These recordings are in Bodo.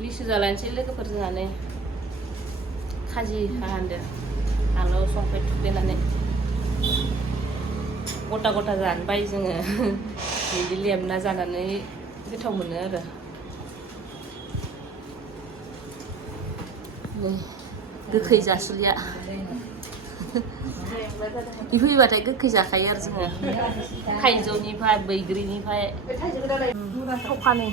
लिसु जालायनोसै लोगोफोर जानानै खाजि हाहांदों आलु संख्रि थुफ्लेनानै गथा गथा जानो बायो जोङो बिदि लेमना जानानै गोथाव मोनो आरो गोखै जासुलिया फैबाथाय गोखै जाखायो आरो जोङो थाइजौनिफ्राय बैग्रिनिफ्राय थखानै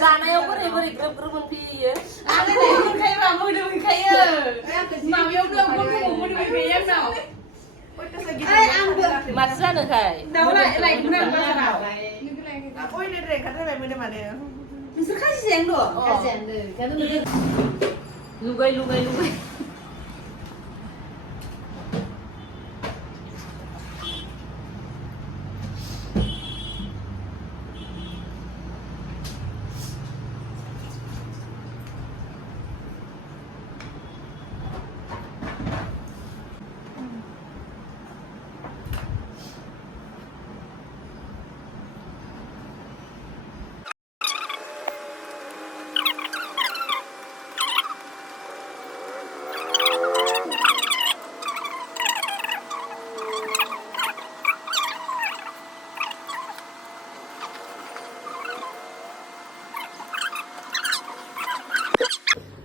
जानायाव बोरै बोरै ग्रोब ग्रोब मोनफैयो माथो जानोखाय लुगाय लुगाय लुगाय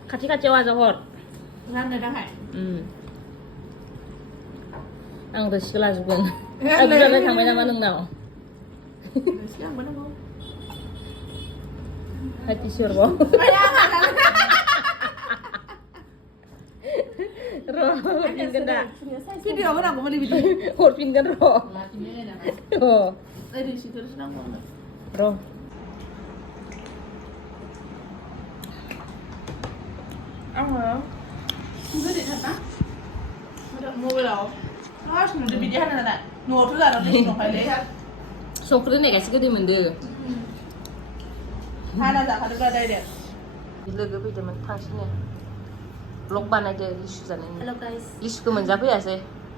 खाथि खाथियाव आजाहर राननो थाखाय आं रोसिखौ लाजोबगोन बुरजालाय थांबाय नामा नोंनाव हाथिसरबाव र' हरफिनगोन दा भिडिअ होनांगौमोन बिदि हरफिनगोन र' रोसिखौसो नांगौ र' आङो गोदैथारना मबाइलाव फार्स्ट नुदों बिदि हानो नालाय न'आवथ' जानानै संखायलै संख्रि होनायखायसो गोदै मोनदो हाना जाखादोब्ला डाइरेक्ट लोगो फैदोंमोन थांसैनो ब्लग बानायदो लिसु जानायनि हेल' गाइस लिसुखौ मोनजाफैयासै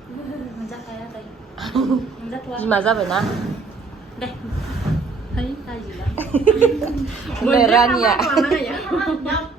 मोनजाखायाखै मोनजाथ'वा बिमा जाबायना दे है गाज्रिला रानिया मोनजाखांबा खालामना होयो